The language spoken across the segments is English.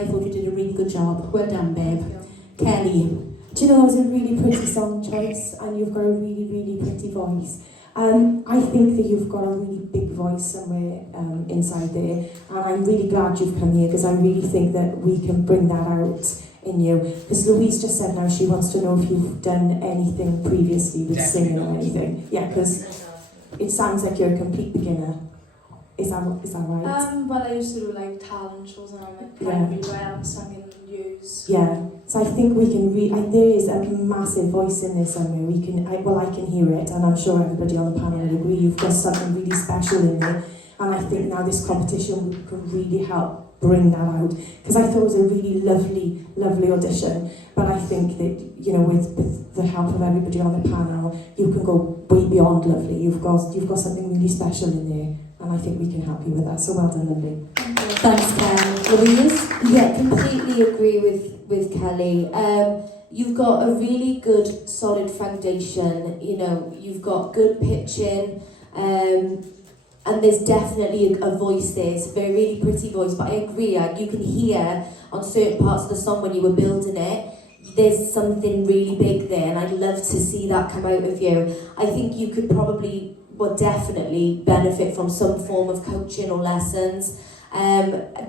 I thought you did a really good job. Well done, babe. Kelly. Do you know, it was a really pretty song choice, and you've got a really, really pretty voice. I think that you've got a really big voice somewhere inside there, and I'm really glad you've come here, because I really think that we can bring that out in you. Because Louise just said now she wants to know if you've done anything previously with singing or anything. Yeah, because it sounds like you're a complete beginner. Is that right? Well, I used to do like talent shows and I played really well, sung in news. Yeah, so I think we can there is a massive voice in there somewhere. I can hear it, and I'm sure everybody on the panel will agree. You've got something really special in there, and I think now this competition can really help bring that out. Because I thought it was a really lovely, lovely audition, but I think that, you know, with the help of everybody on the panel, you can go way beyond lovely. You've got something really special in there, and I think we can help you with that. So well done, lovely. Thanks, Ken. Louise? Yeah, completely agree with Kelly. You've got a really good, solid foundation. You know, you've got good pitching, and there's definitely a voice there. It's a very, really pretty voice, but I agree, you can hear on certain parts of the song when you were building it, there's something really big there, and I'd love to see that come out of you. I think you could probably, definitely benefit from some form of coaching or lessons,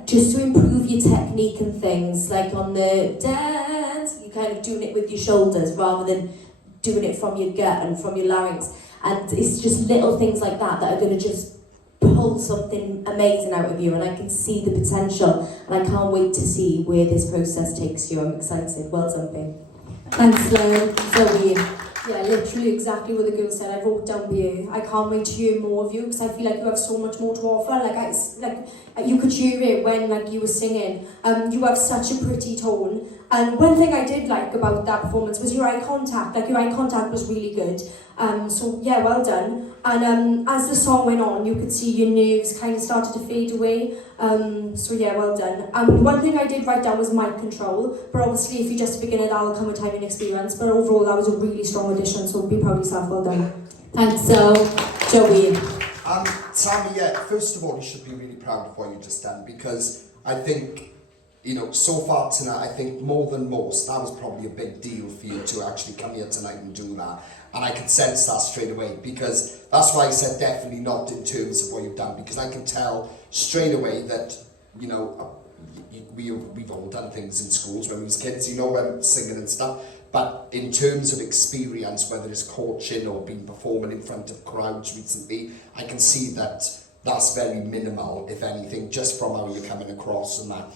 just to improve your technique and things, like on the dance, you're kind of doing it with your shoulders rather than doing it from your gut and from your larynx. And it's just little things like that are going to just pull something amazing out of you, and I can see the potential, and I can't wait to see where this process takes you. I'm excited. Well done, babe. Thanks, Lou. Zoe. Yeah, literally exactly what the girl said. I wrote down here. I can't wait to hear more of you, because I feel like you have so much more to offer. You could hear it when you were singing. You have such a pretty tone. And one thing I did like about that performance was your eye contact. Like, your eye contact was really good. So yeah, well done. And as the song went on, you could see your nerves kind of started to fade away. So yeah, well done. One thing I did write down was mic control, but obviously if you're just a beginner, that will come with time and experience. But overall, that was a really strong audition, so be proud of yourself. Well done. Thanks, Joey. Tammy, yeah, first of all, you should be really proud of what you just done, because I think, you know, so far tonight, I think more than most, that was probably a big deal for you to actually come here tonight and do that. And I could sense that straight away, because that's why I said definitely not in terms of what you've done, because I can tell straight away that, you know, we've all done things in schools when we was kids, you know, when singing and stuff. But in terms of experience, whether it's coaching or been performing in front of crowds recently, I can see that that's very minimal, if anything, just from how you're coming across and that.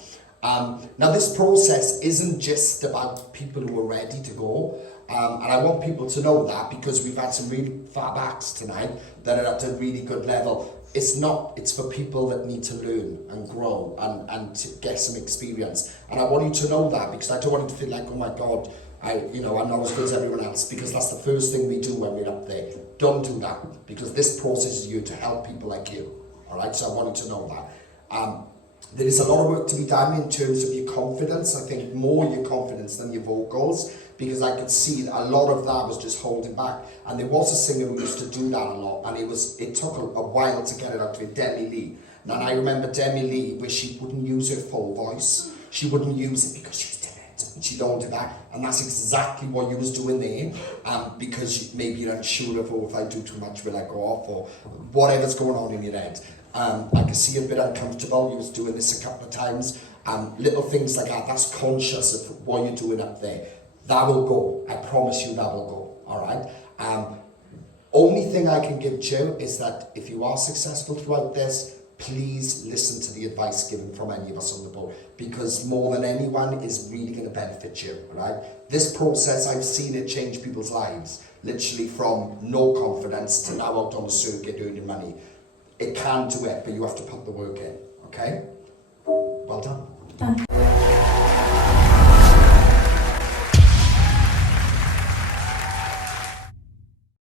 Now, this process isn't just about people who are ready to go, and I want people to know that, because we've had some really fab acts tonight that are at a really good level. It's for people that need to learn and grow and to get some experience. And I want you to know that, because I don't want you to feel like, oh my God, I'm not as good as everyone else, because that's the first thing we do when we're up there. Don't do that, because this process is here to help people like you. All right, so I want you to know that. There is a lot of work to be done in terms of your confidence. I think more your confidence than your vocals, because I could see that a lot of that was just holding back. And there was a singer who used to do that a lot, and it took a while to get it out to it, Demi Lee. And I remember Demi Lee, where she wouldn't use her full voice. She wouldn't use it because she was timid, and she'd hold it back. And that's exactly what you was doing there, because maybe you're unsure of, oh, if I do too much, will I go off, or whatever's going on in your head. I can see you a bit uncomfortable. You was doing this a couple of times. Little things like that. That's conscious of what you're doing up there. That will go. I promise you that will go. All right. Only thing I can give you is that if you are successful throughout this, please listen to the advice given from any of us on the board, because more than anyone is really going to benefit you. All right. This process, I've seen it change people's lives, literally from no confidence to now out on the circuit earning money. It can do it, but you have to put the work in, okay? Well done. Thanks.